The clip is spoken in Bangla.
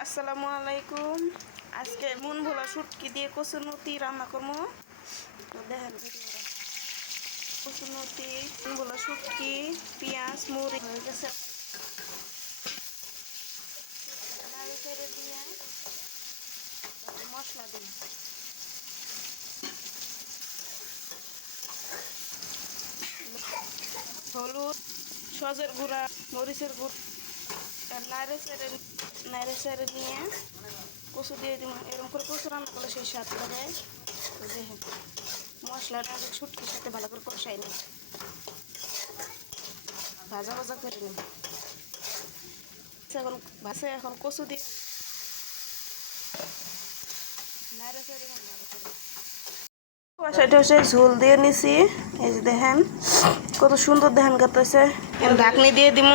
আসসালামু আলাইকুম। আজকে মন ভোলা শুটকি দিয়ে কচুরমুতি রান্না করবো। তো দেখেন ভিডিওটা। কচুরমুতি, মন ভোলা শুটকি, পেঁয়াজ মুড়ি হয়ে গেছে। নাড়ি চেড়ে দিয়ে মশলা দিই, হলুদ, সজের গুঁড়া, মরিচের গুঁড়া, নাড়ে চেড়ে নিয়ে কচু দিয়ে দিব। এরকম করে কচু রান্না করলে সেই স্বাদ লাগে। তো দেখেন মশলাটা আগে শুটকির সাথে ভালো করে কষাই নিই, ভাজা ভাজা করে নিই। এখন ভাসে এখন কচু দিয়ে সেটা হচ্ছে ঝোল দিয়ে নিছি। এই যে দেখেন কত সুন্দর দেখেন গাতেছে। ঢাকনি দিয়ে দিব।